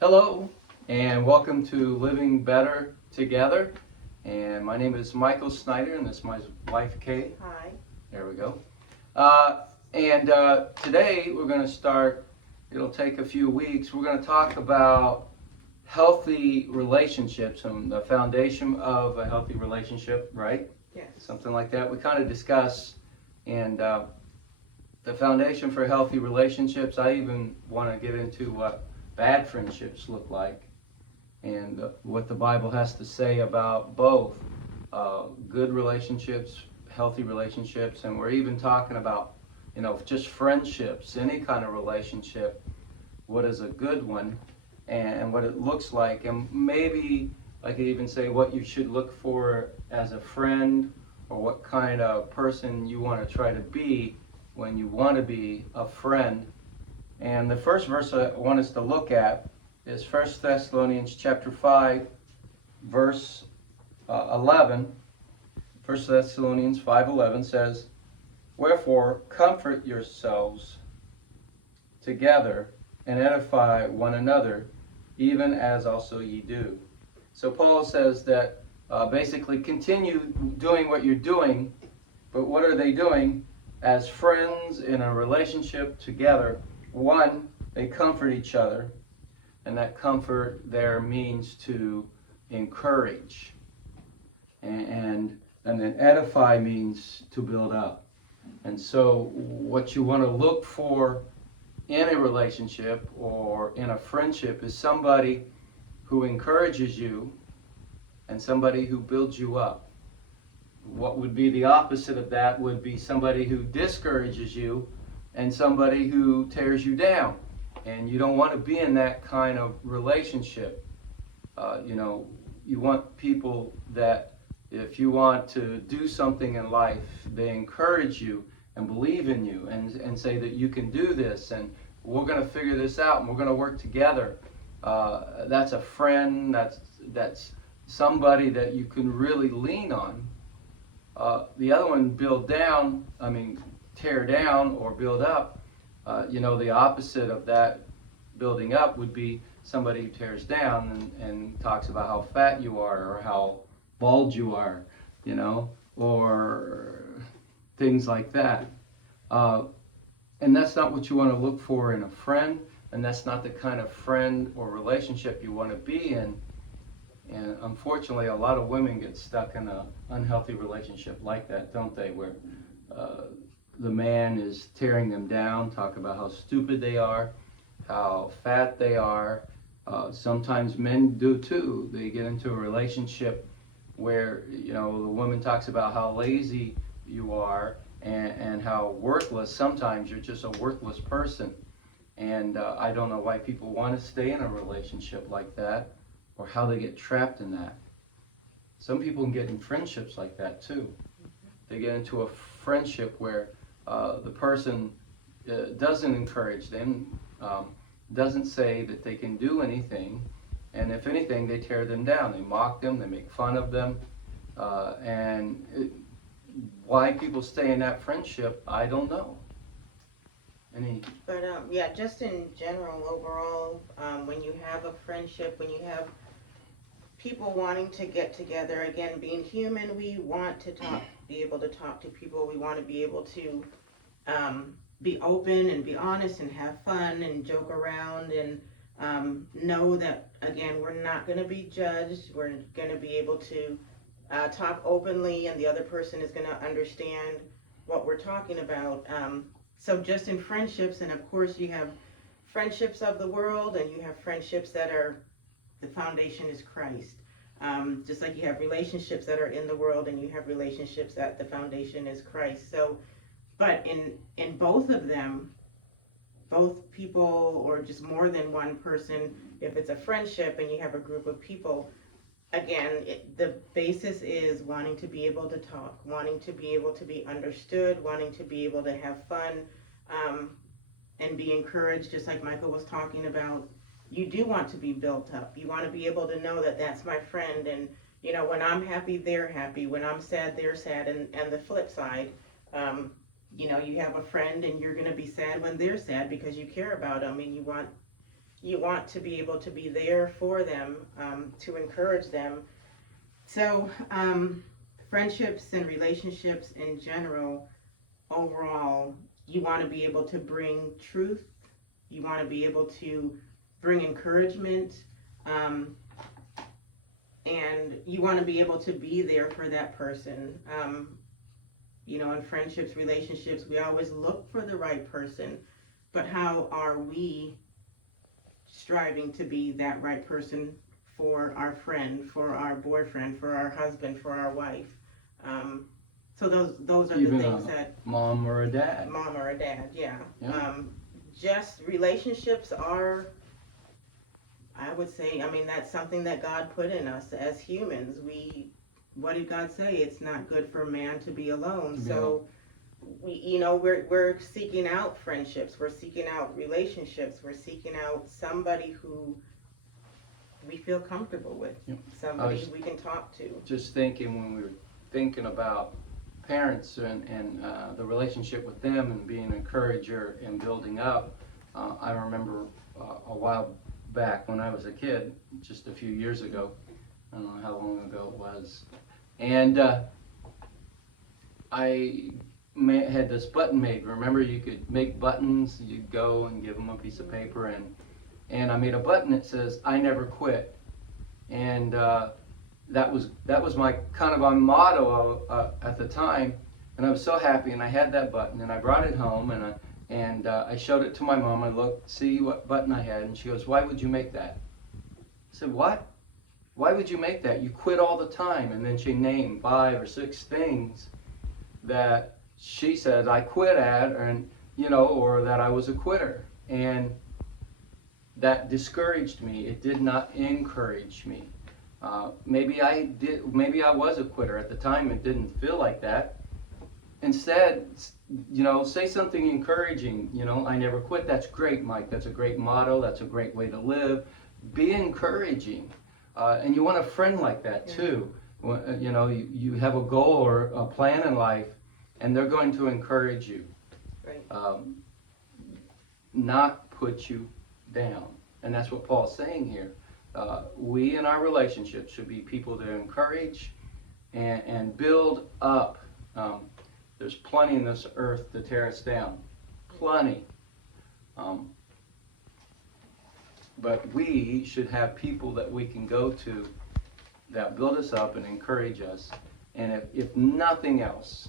Hello, and welcome to Living Better Together. And my name is Michael Snyder, and this is my wife, Kay. Hi. There we go. And today we're going to start, it'll take a few weeks. We're going to talk about healthy relationships and the foundation of a healthy relationship, right? Yes. Something like that. We kind of discuss, and the foundation for healthy relationships. I even want to get into what bad friendships look like and what the Bible has to say about both good relationships, healthy relationships, and we're even talking about, just friendships, any kind of relationship, what is a good one, and what it looks like, and maybe I could even say what you should look for as a friend, or what kind of person you want to try to be when you want to be a friend. And the first verse I want us to look at is 1 Thessalonians chapter 5, verse 11. 1 Thessalonians 5:11 says, "Wherefore comfort yourselves together and edify one another, even as also ye do." So Paul says that basically continue doing what you're doing, but what are they doing? As friends in a relationship together, one, they comfort each other, and that comfort there means to encourage, and then edify means to build up. And so what you want to look for in a relationship or in a friendship is somebody who encourages you and somebody who builds you up. What would be the opposite of that would be somebody who discourages you and somebody who tears you down. And you don't want to be in that kind of relationship. You want people that if you want to do something in life, they encourage you and believe in you and say that you can do this and we're going to figure this out and we're going to work together. That's a friend, that's somebody that you can really lean on. The other one, tear down or build up. The opposite of that, building up, would be somebody who tears down and talks about how fat you are or how bald you are, or things like that. And that's not what you want to look for in a friend, and that's not the kind of friend or relationship you want to be in. And unfortunately, a lot of women get stuck in an unhealthy relationship like that, don't they? Where the man is tearing them down, talk about how stupid they are, how fat they are. Sometimes men do too. They get into a relationship where, the woman talks about how lazy you are and how worthless. Sometimes you're just a worthless person. And I don't know why people want to stay in a relationship like that, or how they get trapped in that. Some people can get in friendships like that too. They get into a friendship where the person doesn't encourage them, doesn't say that they can do anything, and if anything, they tear them down. They mock them, they make fun of them, why people stay in that friendship, I don't know. But just in general, overall, when you have a friendship, when you have people wanting to get together, again, being human, we want to be able to talk to people. We want to be able to be open and be honest and have fun and joke around and know that, again, we're not going to be judged. We're going to be able to talk openly, and the other person is going to understand what we're talking about. So just in friendships, and of course you have friendships of the world, and you have friendships that are, the foundation is Christ. Just like you have relationships that are in the world, and you have relationships that the foundation is Christ. So, but in both of them, both people, or just more than one person, if it's a friendship and you have a group of people, again, the basis is wanting to be able to talk, wanting to be able to be understood, wanting to be able to have fun, and be encouraged, just like Michael was talking about. You do want to be built up. You want to be able to know that that's my friend, and when I'm happy, they're happy. When I'm sad, they're sad, and the flip side, you have a friend and you're going to be sad when they're sad because you care about them, and you want you want to be able to be there for them, to encourage them. So, friendships and relationships in general, overall, you want to be able to bring truth. You want to be able to bring encouragement. And you want to be able to be there for that person. In friendships, relationships, we always look for the right person, but how are we striving to be that right person for our friend, for our boyfriend, for our husband, for our wife? So those are Even the things a that mom or a dad. mom or a dad, yeah. Yeah. Just relationships are, I would say, that's something that God put in us as humans. What did God say? It's not good for man to be alone. So, we're seeking out friendships. We're seeking out relationships. We're seeking out somebody who we feel comfortable with. Yep. Somebody we can talk to. Just thinking when we were thinking about parents and the relationship with them and being an encourager and building up, I remember a while back when I was a kid, just a few years ago, I don't know how long ago it was, and I had this button made. Remember, you could make buttons. You'd go and give them a piece of paper, and I made a button that says "I never quit," and that was my kind of a motto at the time, and I was so happy. And I had that button, and I brought it home, and I showed it to my mom. I looked, see what button I had, and she goes, "Why would you make that?" I said, "What? Why would you make that? You quit all the time." And then she named 5 or 6 things that she said I quit at, or that I was a quitter, and that discouraged me. It did not encourage me. Maybe I was a quitter at the time. It didn't feel like that. Instead, say something encouraging. I never quit. That's great, Mike. That's a great motto. That's a great way to live. Be encouraging, and you want a friend like that too. You have a goal or a plan in life, and they're going to encourage you, Right. Not put you down. And that's what Paul's saying here. We in our relationships should be people that encourage and build up. There's plenty in this earth to tear us down. Plenty. But we should have people that we can go to that build us up and encourage us. And if nothing else,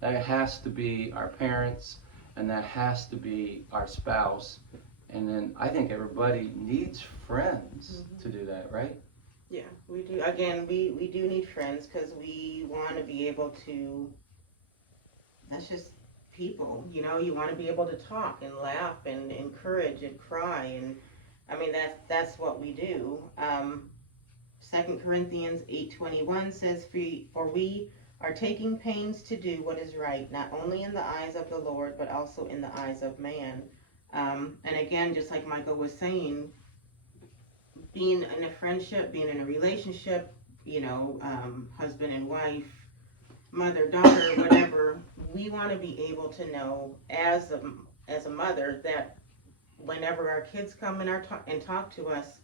that has to be our parents, and that has to be our spouse. And then I think everybody needs friends to do that, right? Yeah, we do. Again, we do need friends because we want to be able to, that's just people, you want to be able to talk and laugh and encourage and cry. And that's what we do. 2 Corinthians 8:21 says, for we are taking pains to do what is right, not only in the eyes of the Lord, but also in the eyes of man. And again, just like Michael was saying, being in a friendship, being in a relationship, husband and wife, mother, daughter, whatever, we want to be able to know as a mother that whenever our kids come and talk to us,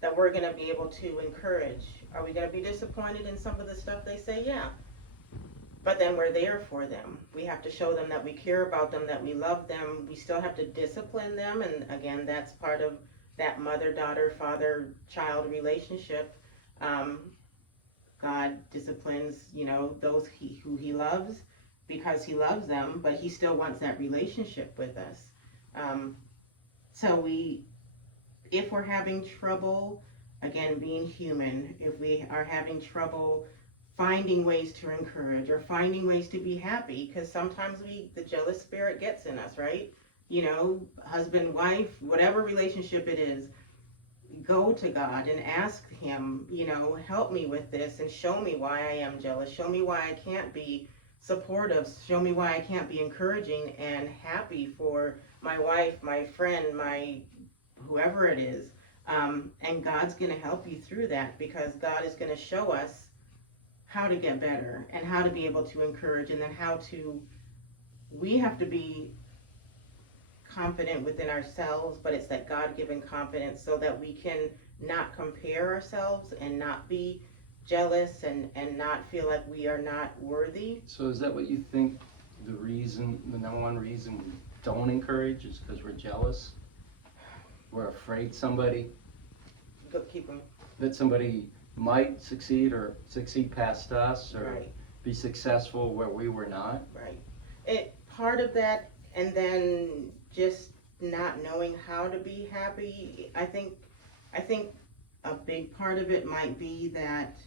that we're going to be able to encourage. Are we going to be disappointed in some of the stuff they say? Yeah. But then we're there for them. We have to show them that we care about them, that we love them. We still have to discipline them. And again, that's part of that mother-daughter, father-child relationship. God disciplines, those who he loves because he loves them, but he still wants that relationship with us. So if we're having trouble, again, being human, if we are having trouble finding ways to encourage or finding ways to be happy, because sometimes the jealous spirit gets in us, right? Husband, wife, whatever relationship it is, go to God and ask him, help me with this and show me why I am jealous. Show me why I can't be supportive. Show me why I can't be encouraging and happy for my wife, my friend, my whoever it is. And God's going to help you through that because God is going to show us how to get better and how to be able to encourage, and then we have to be confident within ourselves, but it's that God-given confidence so that we can not compare ourselves and not be jealous and not feel like we are not worthy. So is that what you think the number one reason we don't encourage is because we're jealous? We're afraid Keep them. that somebody might succeed or succeed past us or Right. be successful where we were not? Right. Part of that, and then just not knowing how to be happy. I think a big part of it might be that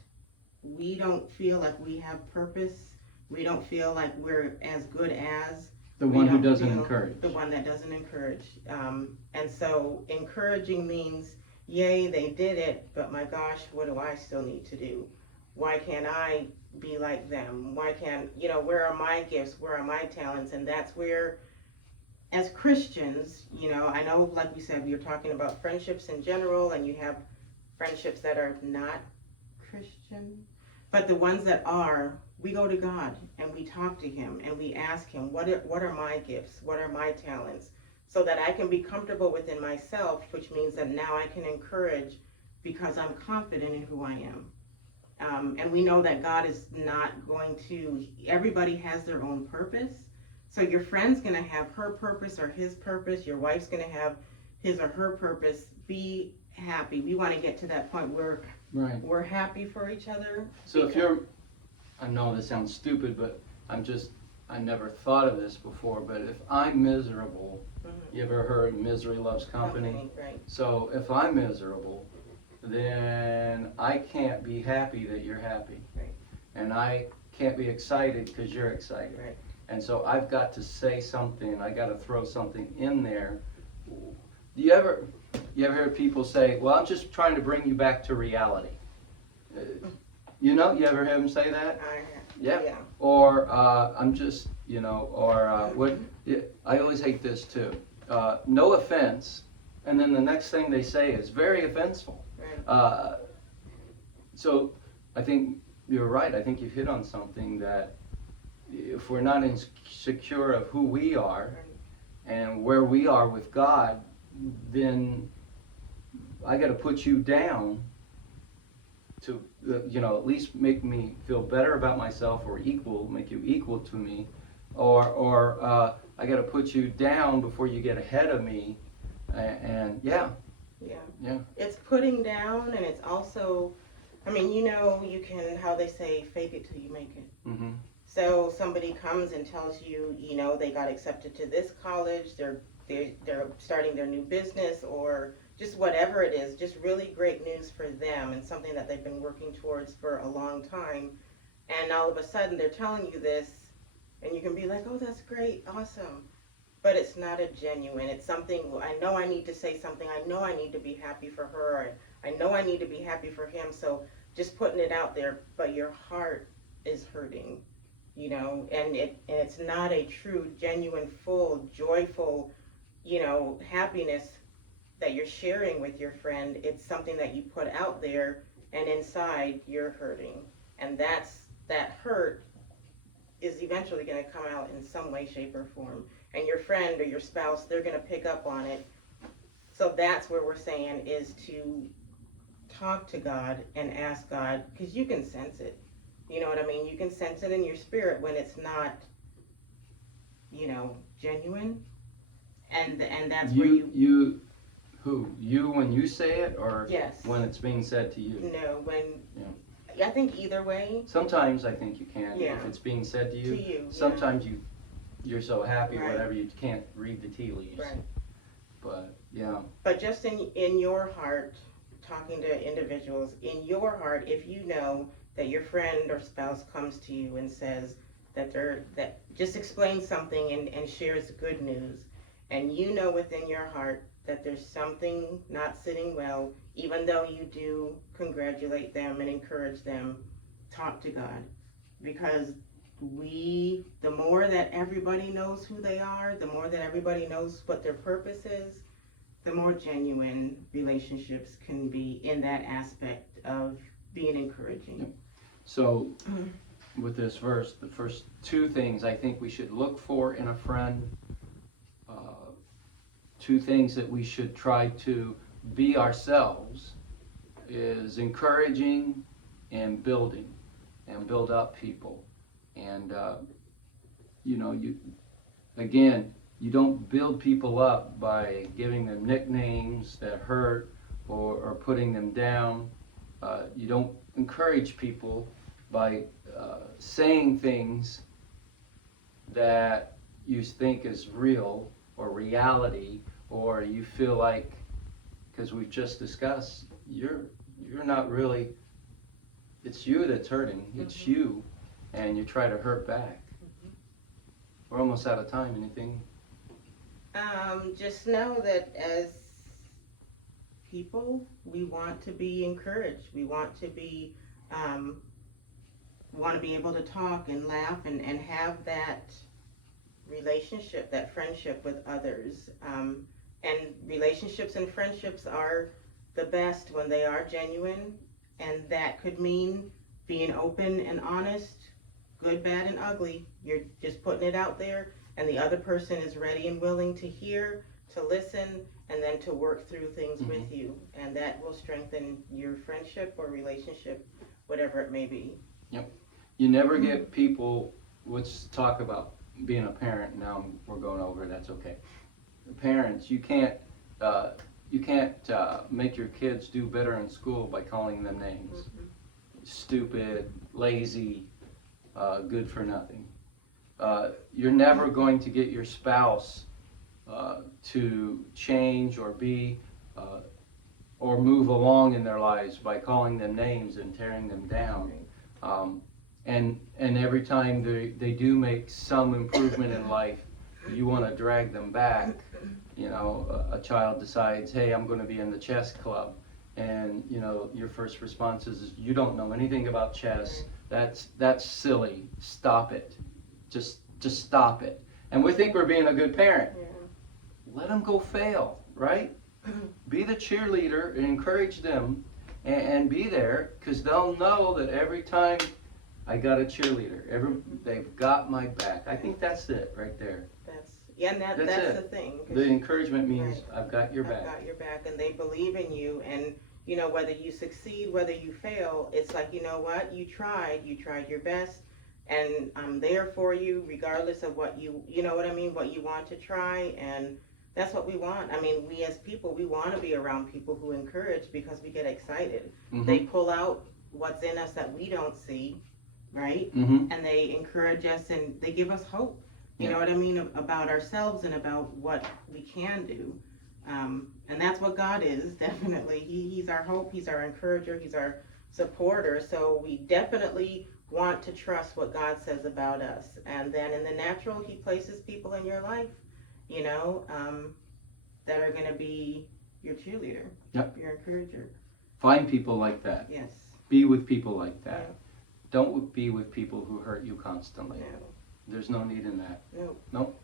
we don't feel like we have purpose. We don't feel like we're as good as The we one who don't doesn't feel- encourage. the one that doesn't encourage. And so encouraging means, yay, they did it, but my gosh, what do I still need to do? Why can't I be like them? Why can't, where are my gifts? Where are my talents? And that's where, as Christians, I know, like we said, we were talking about friendships in general, and you have friendships that are not Christian, but the ones that are, we go to God and we talk to Him and we ask Him, what are my gifts? What are my talents? So that I can be comfortable within myself, which means that now I can encourage because I'm confident in who I am. And we know that God is not going to, everybody has their own purpose. So your friend's going to have her purpose or his purpose. Your wife's going to have his or her purpose. Be happy. We want to get to that point where Right. we're happy for each other. So if you're, I know this sounds stupid, but I never thought of this before, but if I'm miserable, you ever heard misery loves company? Right. So if I'm miserable, then I can't be happy that you're happy. Right. And I can't be excited because you're excited. Right. And so I've got to say something, I got to throw something in there. Do you ever hear people say, well, I'm just trying to bring you back to reality? You ever hear them say that? Yeah. Or I'm just, I always hate this too. No offense, and then the next thing they say is very offenseful. Right. So I think you're right. I think you've hit on something that if we're not insecure of who we are and where we are with God, then I got to put you down to, at least make me feel better about myself or make you equal to me, or I got to put you down before you get ahead of me, and yeah. It's putting down, and it's also, you can, how they say, fake it till you make it. Mm-hmm. So somebody comes and tells you, they got accepted to this college, they're starting their new business, or just whatever it is, just really great news for them and something that they've been working towards for a long time. And all of a sudden they're telling you this, and you can be like, oh, that's great, awesome. But it's not a genuine, it's something, I know I need to say something, I know I need to be happy for her, I know I need to be happy for him, so just putting it out there, but your heart is hurting, and it's not a true, genuine, full, joyful, happiness that you're sharing with your friend. It's something that you put out there, and inside you're hurting, and that hurt is eventually going to come out in some way, shape, or form, and your friend or your spouse, they're going to pick up on it. So that's where we're saying is to talk to God and ask God, because you can sense it. You know what I mean? You can sense it in your spirit when it's not, genuine. And that's where you when you say it, or yes, when it's being said to you? No, I think either way. Sometimes I think you can, Yeah. if it's being said to you. Yeah. Sometimes you're so happy, Right. whatever, you can't read the tea leaves. Right. But yeah. But just in your heart, talking to individuals, in your heart, if you know that your friend or spouse comes to you and says that just explains something and shares good news, and you know within your heart that there's something not sitting well, even though you do congratulate them and encourage them, talk to God. Because the more that everybody knows who they are, the more that everybody knows what their purpose is, the more genuine relationships can be in that aspect of being encouraging. Yep. So with this verse, the first two things I think we should look for in a friend, two things that we should try to be ourselves is encouraging and building, and build up people. And you know, you don't build people up by giving them nicknames that hurt, or putting them down. You don't encourage people by saying things that you think is real or reality, or you feel like, because we've just discussed, you're not really, it's you that's hurting, it's you, and you try to hurt back. We're almost out of time. Anything? Just know that as people, we want to be encouraged. We want to be able to talk and laugh and have that relationship, that friendship with others. And relationships and friendships are the best when they are genuine, and that could mean being open and honest, good, bad, and ugly. You're just putting it out there, and the other person is ready and willing to hear, to listen, and then to work through things with you. And that will strengthen your friendship or relationship, whatever it may be. Yep. You never get people, let's talk about being a parent. Now we're going over, that's okay. Parents, you can't make your kids do better in school by calling them names. Stupid, lazy, good for nothing. You're never going to get your spouse to change or be or move along in their lives by calling them names and tearing them down. And every time they do make some improvement in life, you want to drag them back. You know, a child decides, hey, I'm going to be in the chess club, and you know, your first response is, you don't know anything about chess. That's silly. Stop it. Just stop it. And we think we're being a good parent. Let them go fail, right? Be the cheerleader and encourage them, and be there, because they'll know that every time I got a cheerleader, they've got my back. I think that's it right there. That's the thing. The encouragement means I've got your back. I've got your back, and they believe in you. And you know, whether you succeed, whether you fail, it's like, you know what, you tried your best, and I'm there for you regardless of what you know what I mean, what you want to try. And that's what we want. I mean, we as people, we want to be around people who encourage, because we get excited. They pull out what's in us that we don't see, right? And they encourage us, and they give us hope. You know what I mean, about ourselves and about what we can do. And that's what God is, definitely. He's our hope, He's our encourager, He's our supporter. So we definitely want to trust what God says about us. And then in the natural, He places people in your life, you know, that are going to be your cheerleader, your encourager. Find people like that. Yes. Be with people like that. Don't be with people who hurt you constantly. There's no need in that. Nope.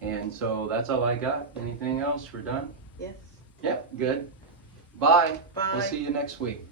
And so that's all I got. Anything else? We're done? Yes. Yep, good. Bye. Bye. We'll see you next week.